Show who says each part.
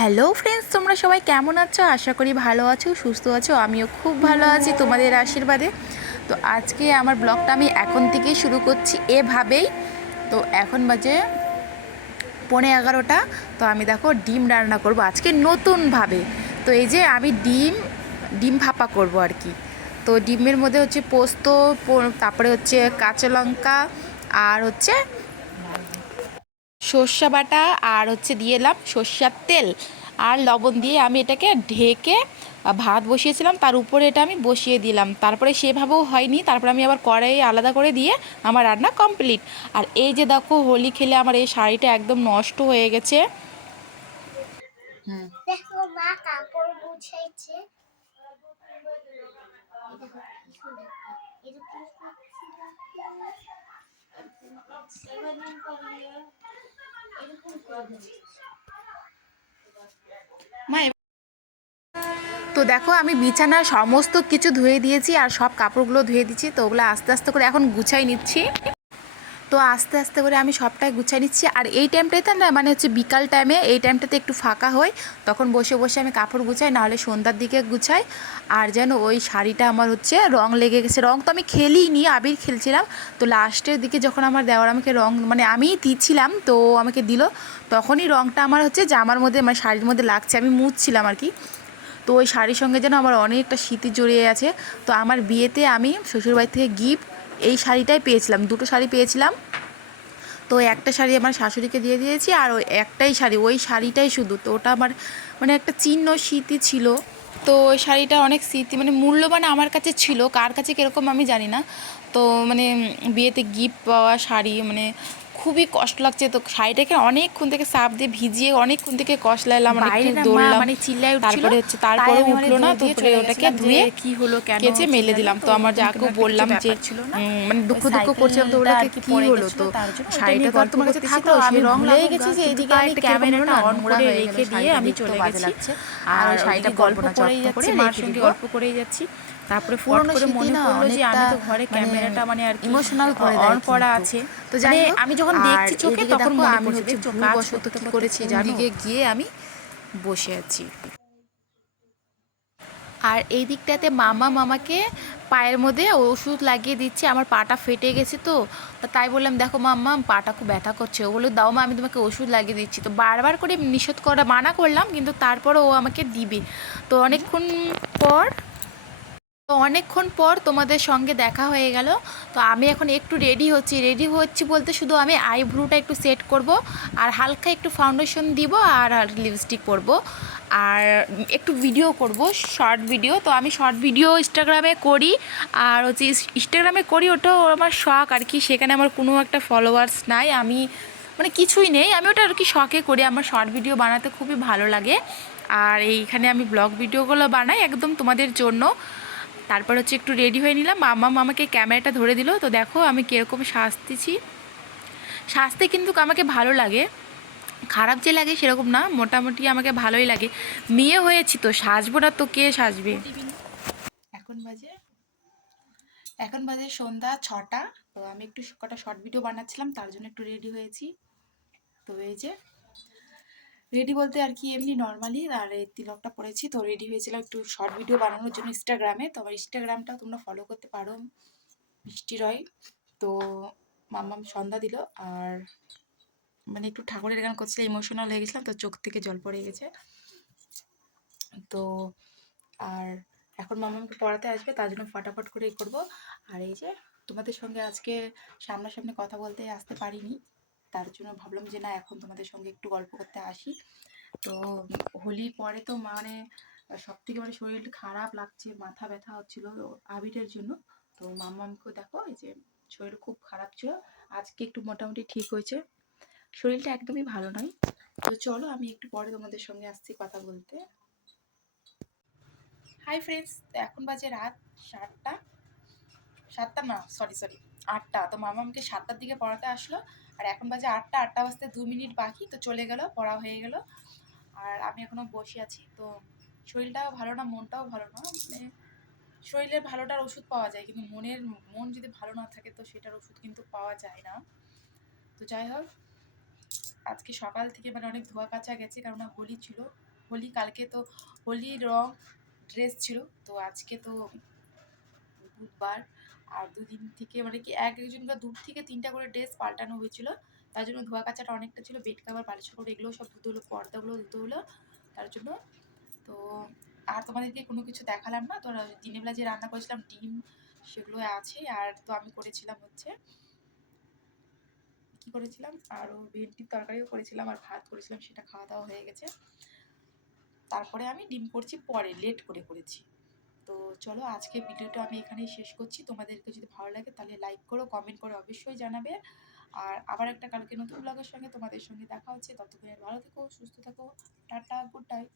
Speaker 1: Hello friends তোমরা সবাই কেমন আছো? আশা করি ভালো আছো, সুস্থ আছো, আমিও খুব ভালো আছি তোমাদের আশীর্বাদে। তো আজকে আমার ব্লগটা আমি এখন থেকেই শুরু করছি এভাবেই। তো এখন বাজে পৌনে এগারোটা, তো আমি দেখো ডিম রান্না করব আজকে নতুনভাবে। তো এই যে আমি ডিম ডিম ভাপা করব আর কি। তো ডিমের মধ্যে হচ্ছে পোস্ত তারপরে হচ্ছে কাঁচা লঙ্কা, আর হচ্ছে সর্ষা বাটা আর হচ্ছে দিয়ে এলাম সর্ষার তেল আর লবণ দিয়ে আমি এটাকে ঢেকে ভাত বসিয়েছিলাম। তার উপরে এটা আমি বসিয়ে দিলাম। তারপরে সেভাবেও হয়নি। তারপরে আমি আবার কড়াই আলাদা করে দিয়ে আমার রান্না কমপ্লিট। আর এই যে দেখো হোলি খেলে আমার এই শাড়িটা একদম নষ্ট হয়ে গেছে। হুম।
Speaker 2: দেখো মা কাপড় গুছাইছে।
Speaker 1: তো দেখো, আমি বিছানার সমস্ত কিছু ধুয়ে দিয়েছি আর সব কাপড়গুলো ধুয়ে দিচ্ছি, তো ওগুলো আস্তে আস্তে করে এখন গুছাই নিচ্ছি। তো আস্তে আস্তে করে আমি সবটাই গুছাই নিচ্ছি। আর এই টাইমটাতে না মানে হচ্ছে বিকাল টাইমে এই টাইমটাতে একটু ফাঁকা হয় তখন বসে বসে আমি কাপড় গুছাই, নাহলে সন্ধ্যার দিকে গুছাই। আর যেন ওই শাড়িটা আমার হচ্ছে রং লেগে গেছে। রং তো আমি খেলিনি, আবির খেলছিলাম। তো লাস্টের দিকে যখন আমার দেওয়ার আমাকে রং মানে আমিই দিচ্ছিলাম, তো আমাকে দিল। তখনই রংটা আমার হচ্ছে জামার মধ্যে মানে শাড়ির মধ্যে লাগছে, আমি মুছছিলাম আর কি। তো ওই শাড়ির সঙ্গে যেন আমার অনেকটা স্মৃতি জড়িয়ে আছে। তো আমার বিয়েতে আমি শ্বশুরবাড়ি থেকে গিফট এই শাড়িটাই পেয়েছিলাম, দুটো শাড়ি পেয়েছিলাম। তো একটা শাড়ি আমার শাশুড়িকে দিয়ে দিয়েছি আর ওই একটাই শাড়ি, ওই শাড়িটাই শুধু। তো ওটা আমার মানে একটা চিহ্ন স্মৃতি ছিল। তো ওই শাড়িটা অনেক স্মৃতি মানে মূল্যবান আমার কাছে ছিল, কার কাছে কীরকম আমি জানি না। তো মানে বিয়েতে গিফট পাওয়া শাড়ি মানে খুবই কষ্ট লাগছে। তো শাড়িটাকে অনেকক্ষণ থেকে সাপ দিয়ে ভিজিয়ে অনেকক্ষণ থেকে কষলাইলাম
Speaker 3: বাইরে
Speaker 1: অনেকক্ষণ
Speaker 3: না মা
Speaker 1: দৌড়লাম।
Speaker 3: মানে চিল্লায়
Speaker 1: তারপরে হচ্ছে তারপরে উঠল না
Speaker 3: মানে
Speaker 1: তো ওটাকে ধুয়ে
Speaker 3: কি হলো,
Speaker 1: কেচে মেলে দিলাম। তো? আমার যাকে বললাম যে মানে দুঃখ দুঃখ করছিলাম তো ওটাকে
Speaker 3: কি
Speaker 1: হলো তো? শাড়িটা তো তোমার কাছে থাকল
Speaker 3: আমি
Speaker 1: রং লাগুক
Speaker 3: গেছি যে এদিকে আমি ক্যামেরাটা অন করে রেখে দিয়ে আমি চলে গেছি। আর শাড়িটা গল্প করেই যাচ্ছি মার সঙ্গে গল্প করেই যাচ্ছি। তারপরে
Speaker 1: পুরোনো
Speaker 3: করে মনে পড়ল যে আমি তো ঘরে
Speaker 1: মানে
Speaker 3: ক্যামেরাটা মানে আর
Speaker 1: emotional করে
Speaker 3: অন করা আছে।
Speaker 1: তো যাই
Speaker 3: মানে আমি যখন দেখছি চোখে তখন মনে পড়ছে দেখছ, কাজ করতে
Speaker 1: করেছি
Speaker 3: দিকে
Speaker 1: গিয়ে আমি বসে আছি। আর এই দিকটাতে মামা মামাকে পায়ের মধ্যে ওষুধ লাগিয়ে দিচ্ছে আমার পাটা ফেটে গেছে তো তাই বললাম দেখো মাম্মা পাটা খুব ব্যথা করছে। ও বলল দাও মা আমি তোমাকে ওষুধ লাগিয়ে দিচ্ছি। তো বারবার করে নিষেধ করা মানা করলাম কিন্তু তারপরে ও আমাকে দিবে। তো অনেকক্ষণ পর তো অনেকক্ষণ পর তোমাদের সঙ্গে দেখা হয়ে গেল। তো আমি এখন একটু রেডি হচ্ছি। রেডি হচ্ছি বলতে শুধু আমি আইব্রুটা একটু সেট করব আর হালকা একটু ফাউন্ডেশন দিব আর লিপস্টিক পরবো। আর একটু ভিডিও করব শর্ট ভিডিও তো আমি শর্ট ভিডিও ইনস্টাগ্রামে করি আর হচ্ছে ইনস্টাগ্রামে করি, ওটাও আমার শখ। আর কি সেখানে আমার কোনো একটা ফলোয়ার্স নাই। আমি মানে কিছুই নেই। আমি ওটা আর কি শখে করি। আমার শর্ট ভিডিও বানাতে খুবই ভালো লাগে। আর এইখানে আমি ব্লগ ভিডিওগুলো বানাই একদম তোমাদের জন্য। তারপর হচ্ছে একটু রেডি হয়ে নিলাম। মামা, মামাকে ক্যামেরাটা ধরে দিল। তো দেখো আমি কীরকম সাজতেছি। সাজতে কিন্তু আমাকে ভালো লাগে। খারাপ যে লাগে সেরকম না, মোটামুটি আমাকে ভালোই লাগে। মেয়ে হয়েছি তো, সাজবো না তো কে সাজবে? এখন বাজে এখন বাজে সন্ধ্যা ছটা। তো আমি একটু কটা শর্ট ভিডিও বানাচ্ছিলাম, তার জন্য একটু রেডি হয়েছি। তো এই যে রেডি বলতে আর কি এমনি নর্মালি আর এই তিলকটা পরেছি। তো রেডি হয়েছিলাম একটু শর্ট ভিডিও বানানোর জন্য ইনস্টাগ্রামে তো আমার ইনস্টাগ্রামটাও তোমরা ফলো করতে পারো। মিষ্টি রয়। তো মাম্মাম সন্ধ্যা দিল আর মানে একটু ঠাকুরের গান করছিল ইমোশনাল হয়ে গেছিলাম, তো চোখ থেকে জল পড়ে গেছে। তো আর এখন মামাকে পড়াতে আসবে, তার জন্য ফটাফট করে করব। আর এই যে তোমাদের সঙ্গে আজকে সামনাসামনি কথা বলতে আসতে পারিনি। তার জন্য ভাবলাম যে না, এখন তোমাদের সঙ্গে একটু গল্প করতে আসি। তো হোলির পরে তো মানে সব থেকে মানে শরীর খারাপ লাগছে, মাথা ব্যথা হচ্ছিল আবিরের জন্য। তো মাম্মামকেও দেখো, এই যে শরীর খুব খারাপ ছিল, আজকে একটু মোটামুটি ঠিক হয়েছে। শরীরটা একদমই ভালো নয়। তো চলো, আমি একটু পরে তোমাদের সঙ্গে আসছি কথা বলতে। হাই ফ্রেন্ডস এখন বাজে রাত সাতটা। সাতটা না সরি সরি আটটা। তো মামা আমাকে সাতটার দিকে পড়াতে আসলো। আর এখন বাজে আটটা আটটা বাজতে দু মিনিট বাকি, তো চলে গেল, পড়া হয়ে গেল। আর আমি এখনও বসে আছি, তো শরীরটাও ভালো না, মনটাও ভালো না মানে শরীরের ভালোটার ওষুধ পাওয়া যায়, কিন্তু মনের, মন যদি ভালো না থাকে, তো সেটার ওষুধ কিন্তু পাওয়া যায় না। তো যাই হোক, আজকে সকাল থেকে মানে অনেক ধোয়া কাচা গেছে, কারণ হোলি ছিল, হোলি কালকে তো হোলির রং ড্রেস ছিল, তো আজকে তো বুধবার। আর দুদিন থেকে মানে কি এক একজনকার দূর থেকে তিনটা করে ড্রেস পাল্টানো হয়েছিল। তার জন্য ধোয়া কাচাটা অনেকটা ছিল, বেড কাভার, বালিশ কাপড় এগুলো সব ধুতে হলো পর্দাগুলো ধুতে হলো তার জন্য। তো আর তোমাদেরকে কোনো কিছু দেখালাম না, তো দিনের বেলা যে রান্না করেছিলাম ডিম সেগুলো আছে, আর তো আমি করেছিলাম হচ্ছে কি করেছিলাম? আরও ভেন্ডির তরকারিও করেছিলাম, আর ভাত করেছিলাম, সেটা খাওয়া দাওয়া হয়ে গেছে। তারপরে আমি ডিম করছি পরে লেট করে করেছি। তো চলো আজকে ভিডিওটা আমি এখানেই শেষ করছি। তোমাদেরকে যদি ভালো লাগে তাহলে লাইক করো কমেন্ট করো, অবশ্যই জানাবে। আর আবার একটা কালকে নতুন ব্লগের সঙ্গে তোমাদের সঙ্গে দেখা হচ্ছে। ততক্ষণে ভালো থেকো, সুস্থ থাকো, টাটা গুড নাইট